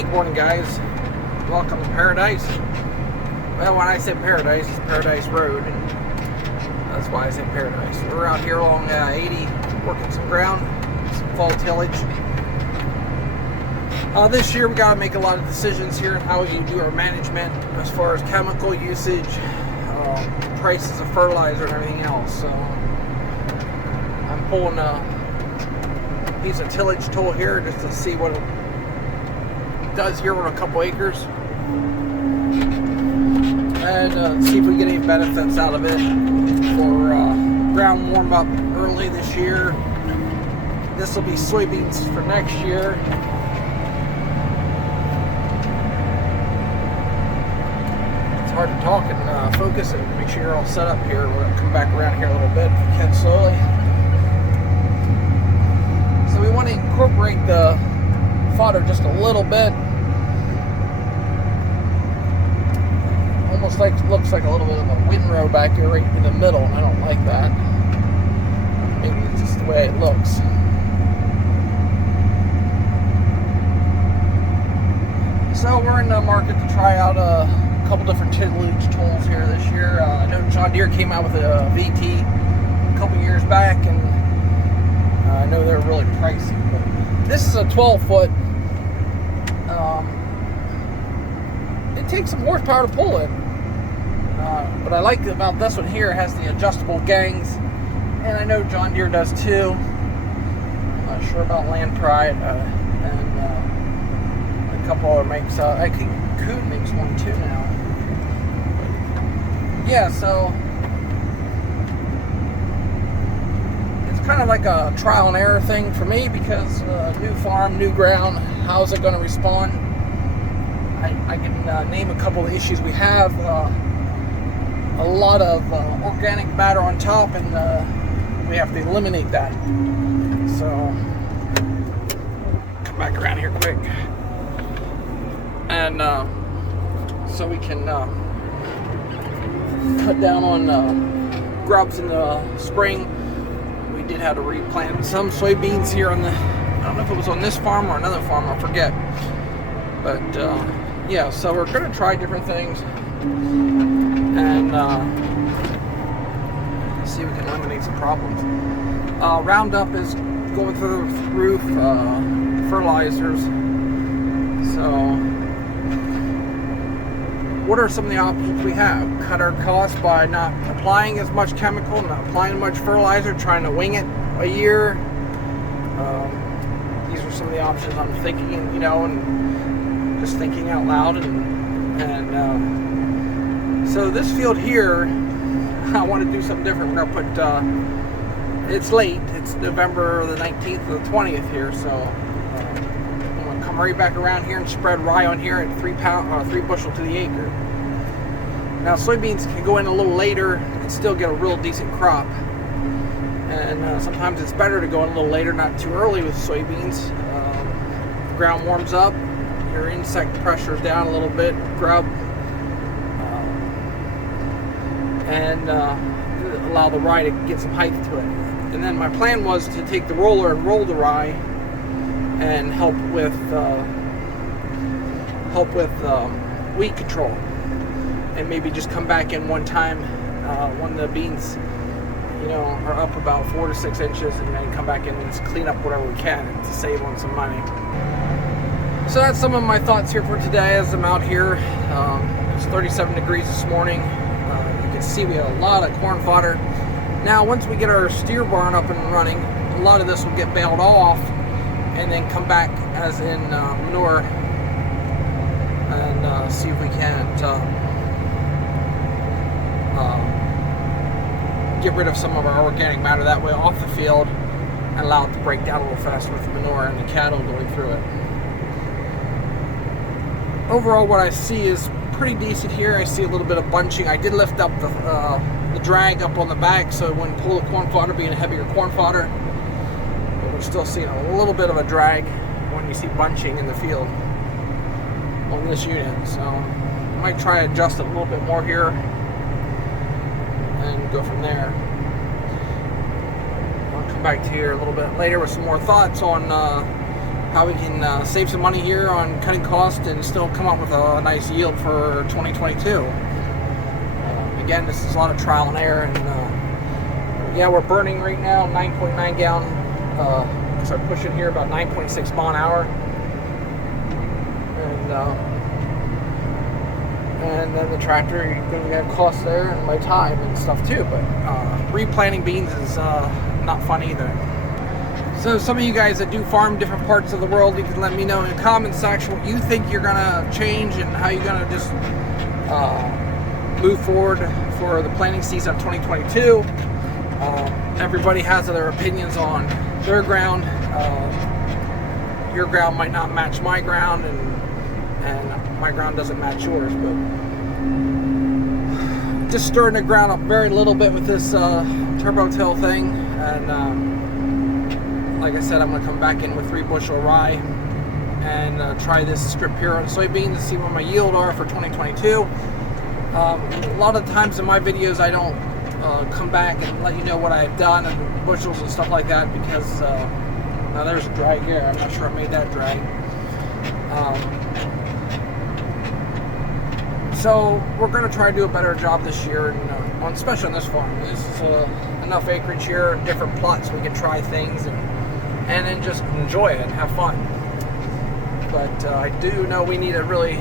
Hey, good morning, guys. Welcome to Paradise. Well, when I say Paradise, it's Paradise Road, and that's why I say Paradise. We're out here along 80, working some ground, some fall tillage. This year, we got to make a lot of decisions here on how you do our management as far as chemical usage, prices of fertilizer, and everything else. So, I'm pulling a piece of tillage tool here just to see what it does here on a couple acres, and see if we get any benefits out of it for ground warm up early this year. This will be soybeans for next year. It's hard to talk and focus and make sure you're all set up here. We're going to come back around here a little bit if we can slowly. So we want to incorporate the fodder just a little bit. Almost looks like a little bit of a windrow back here right in the middle, and I don't like that. Maybe it's just the way it looks. So we're in the market to try out a couple different tillage tools here this year. I know John Deere came out with a VT a couple years back, and I know they're really pricey, but this is a 12-foot. It takes some horsepower to pull it. But I like about this one here, it has the adjustable gangs, and I know John Deere does too. I'm not sure about Land Pride, and a couple other makes. I think Kuhn makes one too now. Yeah, so it's kind of like a trial and error thing for me, because new farm, new ground, how's it going to respond? I can name a couple of issues we have. A lot of organic matter on top, and we have to eliminate that. So, come back around here quick. And so we can cut down on grubs in the spring. We did have to replant some soybeans here on the, I don't know if it was on this farm or another farm, I forget. But yeah, so we're going to try different things and see if we can eliminate some problems. Roundup is going through the roof, fertilizers. So what are some of the options we have? Cut our costs by not applying as much chemical, not applying as much fertilizer, trying to wing it a year. These are some of the options I'm thinking, and just thinking out loud. And so this field here, I want to do something different. We're going to put, it's late, it's November the 19th or the 20th here, so I'm going to come right back around here and spread rye on here at 3 bushel to the acre. Now soybeans can go in a little later and still get a real decent crop, and sometimes it's better to go in a little later, not too early with soybeans. The ground warms up, your insect pressure is down a little bit, grub, and allow the rye to get some height to it. And then my plan was to take the roller and roll the rye and help with weed control, and maybe just come back in one time when the beans are up about 4 to 6 inches, and then come back in and just clean up whatever we can to save on some money. So that's some of my thoughts here for today as I'm out here. It's 37 degrees this morning. You can see we have a lot of corn fodder. Now once we get our steer barn up and running, a lot of this will get baled off and then come back as in manure, and see if we can't get rid of some of our organic matter that way off the field, and allow it to break down a little faster with the manure and the cattle going through it. Overall, what I see is pretty decent here. I see a little bit of bunching. I did lift up the drag up on the back, so when pull the corn fodder, being a heavier corn fodder, but we're still seeing a little bit of a drag when you see bunching in the field on this unit. So I might try to adjust it a little bit more here and go from there. I'll come back to here a little bit later with some more thoughts on how we can save some money here on cutting costs and still come up with a nice yield for 2022. Again, this is a lot of trial and error, and yeah, we're burning right now 9.9 gallon, so I'm pushing here about 9.6 mile an hour, and then the tractor, you're going to have costs there and my time and stuff too, but replanting beans is not fun either. So some of you guys that do farm different parts of the world, you can let me know in the comment section what you think you're gonna change and how you're gonna just move forward for the planting season of 2022. Everybody has their opinions on their ground. Your ground might not match my ground, and my ground doesn't match yours, but just stirring the ground up very little bit with this turbo till thing, and like I said, I'm going to come back in with 3 bushel rye and try this strip here on soybeans to see what my yield are for 2022. A lot of times in my videos I don't come back and let you know what I've done and bushels and stuff like that, because now there's a drag there. I'm not sure I made that drag. So we're going to try to do a better job this year, and especially on this farm. This is enough acreage here, different plots, we can try things and then just enjoy it and have fun. But I do know we need to really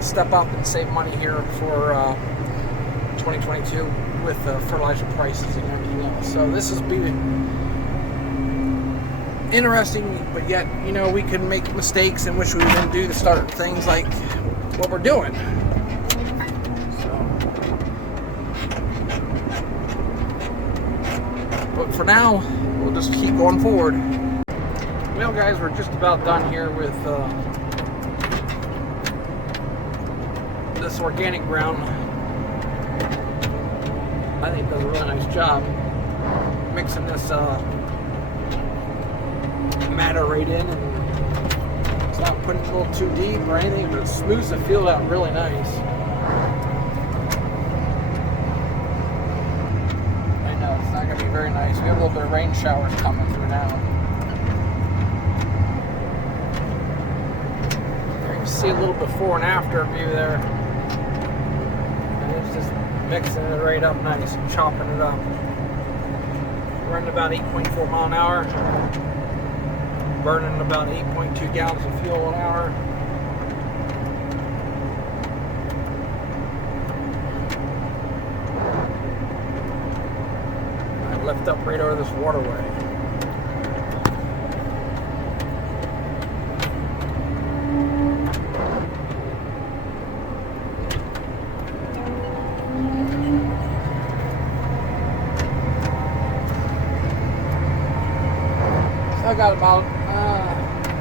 step up and save money here for 2022 with fertilizer prices and everything else. So this has been interesting, but yet, you know, we can make mistakes and wish we didn't do the start things like what we're doing. But for now, we'll just keep going forward. Well, guys, we're just about done here with this organic ground. I think it does a really nice job mixing this matter right in, and it's not putting it a little too deep or anything, but it smooths the field out really nice. I know it's not going to be very nice. We have a little bit of rain showers coming through now. See a little before and after view there, and it's just mixing it right up nice and chopping it up. Running about 8.4 mile an hour, burning about 8.2 gallons of fuel an hour. I lift up right over this waterway. I've got about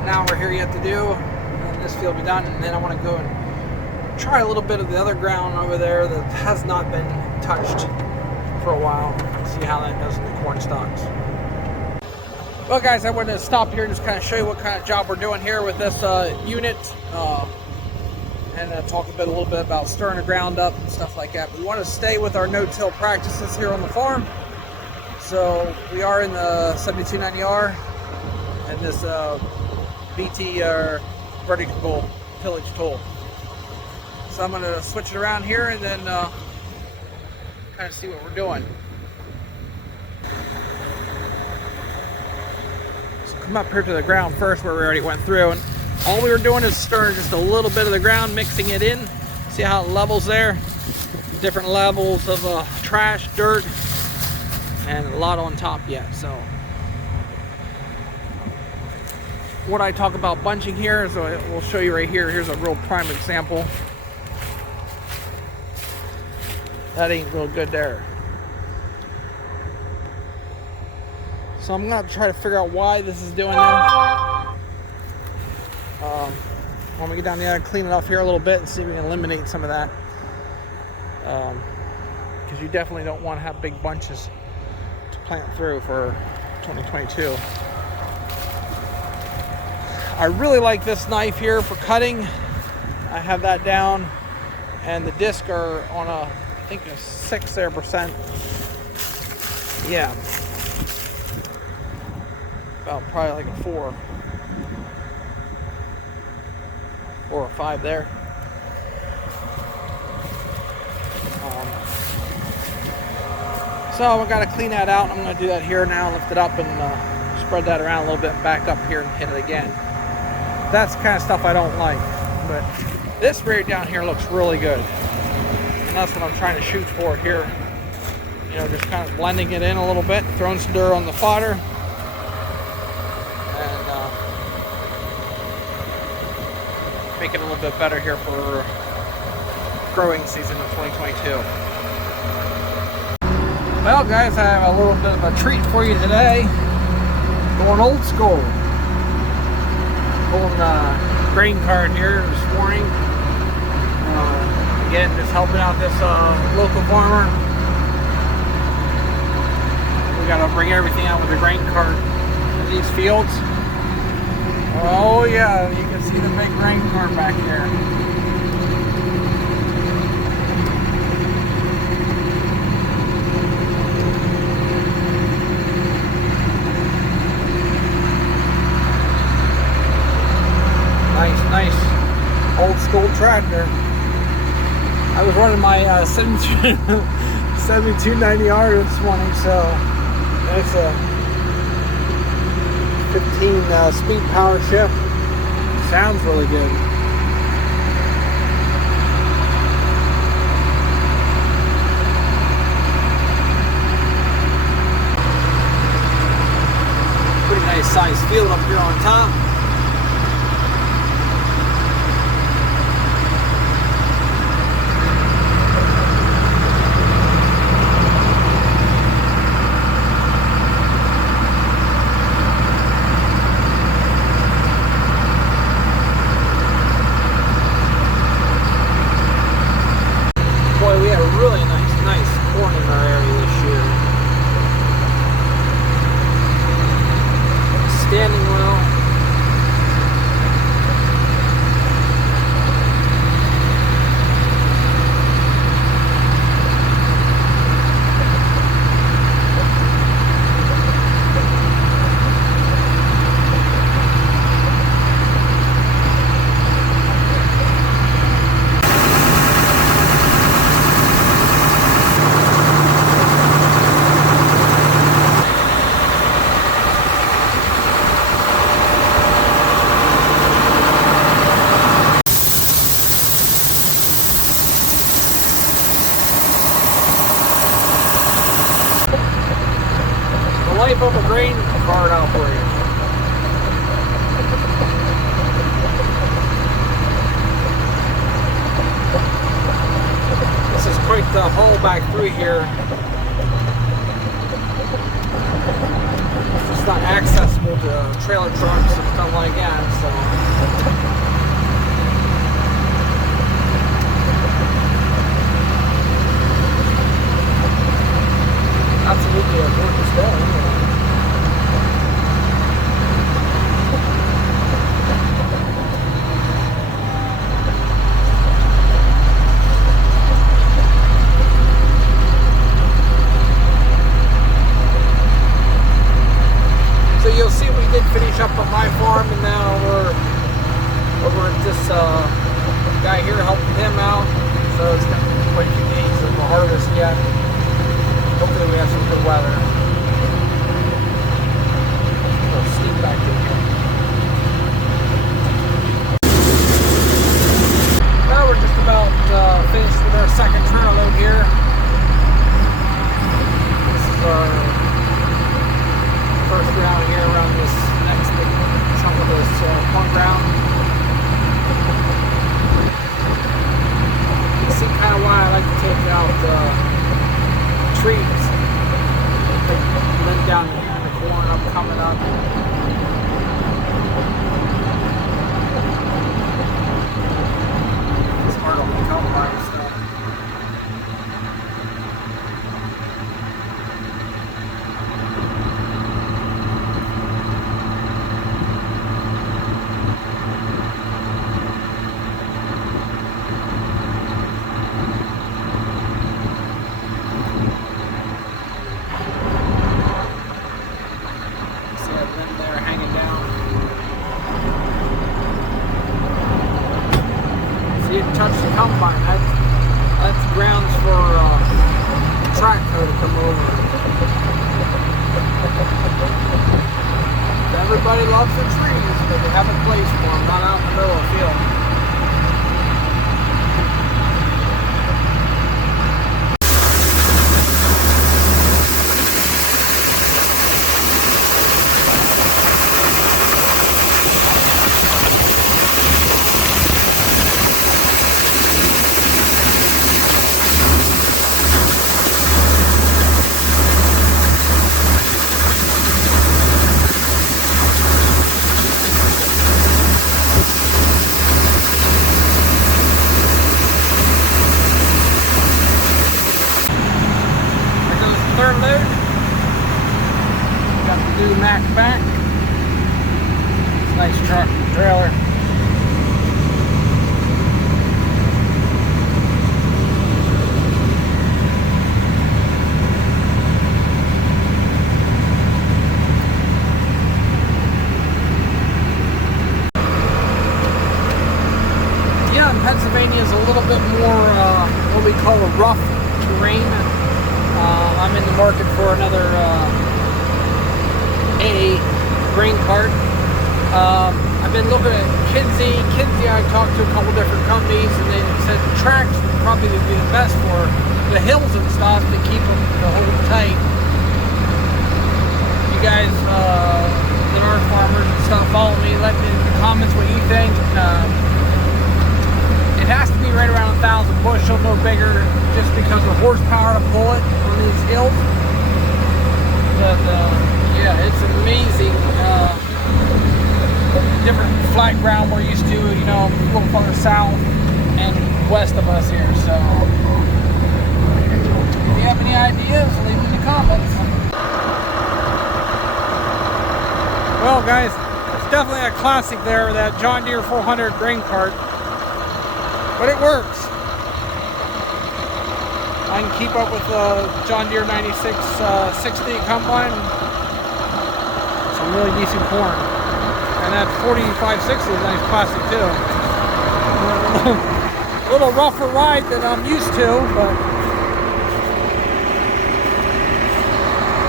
an hour here yet to do, and this field will be done, and then I want to go and try a little bit of the other ground over there that has not been touched for a while, see how that does in the corn stalks. Well, guys, I wanted to stop here and just kind of show you what kind of job we're doing here with this unit, and talk a little bit about stirring the ground up and stuff like that. But we want to stay with our no-till practices here on the farm. So we are in the 7290R and this VT vertical tillage tool. So I'm going to switch it around here and then kind of see what we're doing. So come up here to the ground first where we already went through, and all we were doing is stirring just a little bit of the ground, mixing it in. See how it levels there? Different levels of trash, dirt, and a lot on top yet. So what I talk about bunching here is we'll show you right here. Here's a real prime example. That ain't real good there. So I'm gonna try to figure out why this is doing that. When we get down there and clean it off here a little bit and see if we can eliminate some of that. Because you definitely don't want to have big bunches to plant through for 2022. I really like this knife here for cutting. I have that down, and the discs are on a, I think a 6%. Yeah. About probably like a 4. 4 or 5 there. So I've got to clean that out. I'm going to do that here now, lift it up and spread that around a little bit and back up here and hit it again. That's the kind of stuff I don't like, but this right down here looks really good. And that's what I'm trying to shoot for here. You know, just kind of blending it in a little bit, throwing some dirt on the fodder. And make it a little bit better here for growing season of 2022. Well guys, I have a little bit of a treat for you today. Going old school. Pulling the grain cart here this morning. Again, just helping out this local farmer. We gotta bring everything out with the grain cart in these fields. Oh yeah, you can see the big grain cart back there. Nice old school tractor. I was running my 7290R this morning, so it's a 15 speed power shift. Sounds really good. Pretty nice sized field up here on top. We had a really nice corn in our area this year. Standing well. Life of a grain cart operator. This is quite the haul back through here. It's not accessible to trailer trucks and stuff like that, so. Absolutely a gorgeous day. So you'll see we did finish up on my farm, and now we're over at this guy here helping him out. So it's going to be quite a few days of the harvest yet. Hopefully we have some good weather. A little steep back in here. Well, we're just about finished with our second trail load here. This is our first round here around this next big chunk of this corn ground. You can see kind of why I like to take out trees. And then down here in the corn up coming up. It's hard on the combine stuff. See that limb there? combine. That's grounds for tractor to come over. Everybody loves the trees, but they have a place for them, not out in the middle of the field. Third load. Got the new Mack back. Nice truck, trailer. Yeah, Pennsylvania is a little bit more what we call a rough terrain. I'm in the market for another A grain cart. I've been looking at Kinsey. I talked to a couple different companies, and they said Trax would probably be the best for the hills and stuff to keep them to hold tight. You guys that are farmers and stuff, follow me. Let me in the comments what you think. It has to be right around 1,000 bushel, no bigger, just because of horsepower to pull it on these hills. But yeah, it's amazing. Different flat ground we're used to, you know, a little farther south and west of us here. So if you have any ideas, leave them in the comments. Well, guys, it's definitely a classic there, that John Deere 400 grain cart. But it works. I can keep up with the John Deere 96 60 combine. Some really decent corn. And that 4560 is a nice plastic too. A little rougher ride than I'm used to, but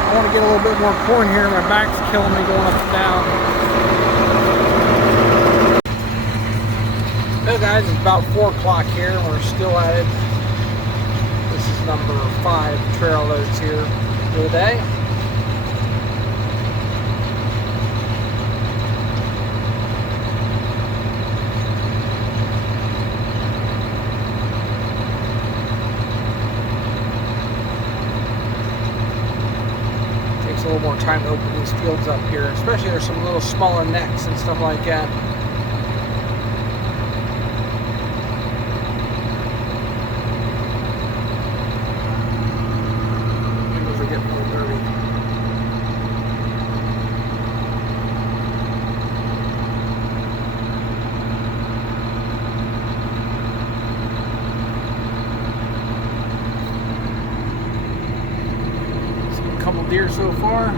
I want to get a little bit more corn here. My back's killing me going up and down. Hey guys, it's about 4 o'clock here and we're still at it. This is number 5 trail loads here for the day. Takes a little more time to open these fields up here, especially there's some little smaller necks and stuff like that. Couple deer so far.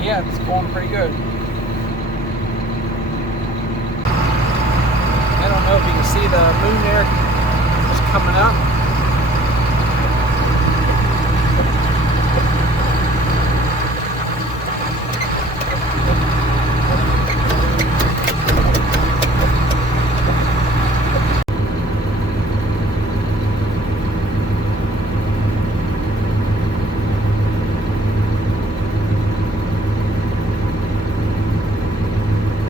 Yeah, it's going pretty good. I don't know if you can see the moon there just coming up.